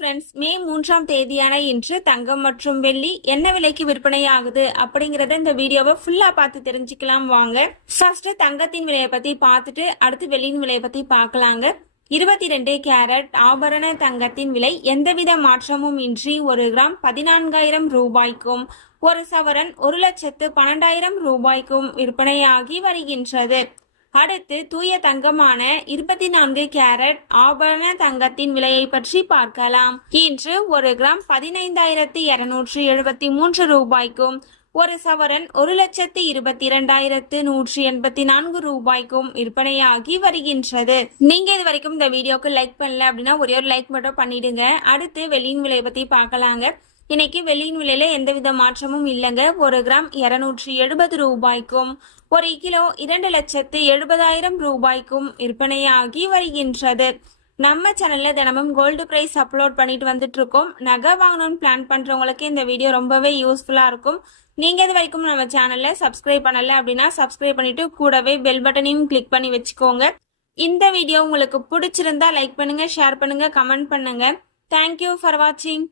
Friends, மே 3ஆம் தேதியான இன்று தங்கம் மற்றும் வெள்ளி என்ன விலைக்கு விற்பனை ஆகுது அப்படிங்கறத இந்த வீடியோவை ஃபுல்லா பார்த்து தெரிஞ்சுக்கலாம் வாங்க. ஃபர்ஸ்ட் தங்கத்தின் விலையை பத்தி பார்த்துட்டு அடுத்து வெள்ளியின் விலையை பத்தி பார்க்கலாங்க. 22 கேரட் ஆபரண தங்கத்தின் விலை எந்தவித மாற்றமும் இன்றி 1 கிராம் 14,000 ரூபாய்க்கும், 1 சவரன் 1,12,000 ரூபாய்க்கும் விற்பனையாகி வருகின்றது. அடுத்து தூய தங்கமான 24 கேரட் ஆபரண தங்கத்தின் விலையை பற்றி பார்க்கலாம். இன்று 1 கிராம் 15,273 ரூபாய்க்கும், 1 சவரன் 1,22,184 ரூபாய்க்கும் விற்பனையாகி வருகின்றது. நீங்க இது வரைக்கும் இந்த வீடியோக்கு லைக் பண்ணல அப்படின்னா ஒரே ஒரு லைக் மட்டும் பண்ணிடுங்க. அடுத்து வெள்ளியின் விலையை பத்தி பார்க்கலாங்க. இன்னைக்கு வெள்ளியின் விலையில எந்தவித மாற்றமும் இல்லைங்க. 1 கிராம் 270 ரூபாய்க்கும், 1 கிலோ 2,70,000 ரூபாய்க்கும் விற்பனையாகி வருகின்றது. நம்ம சேனல்ல தினமும் கோல்டு பிரைஸ் அப்லோட் பண்ணிட்டு வந்துட்டு இருக்கோம். நகை வாங்கணும்னு பிளான் பண்றவங்களுக்கு இந்த வீடியோ ரொம்பவே யூஸ்ஃபுல்லா இருக்கும். நீங்க இது வரைக்கும் நம்ம சேனல்ல சப்ஸ்கிரைப் பண்ணல அப்படின்னா சப்ஸ்கிரைப் பண்ணிட்டு கூடவே பெல் பட்டனையும் கிளிக் பண்ணி வச்சுக்கோங்க. இந்த வீடியோ உங்களுக்கு பிடிச்சிருந்தா லைக் பண்ணுங்க, ஷேர் பண்ணுங்க, கமெண்ட் பண்ணுங்க. தேங்க்யூ ஃபார் வாட்சிங்.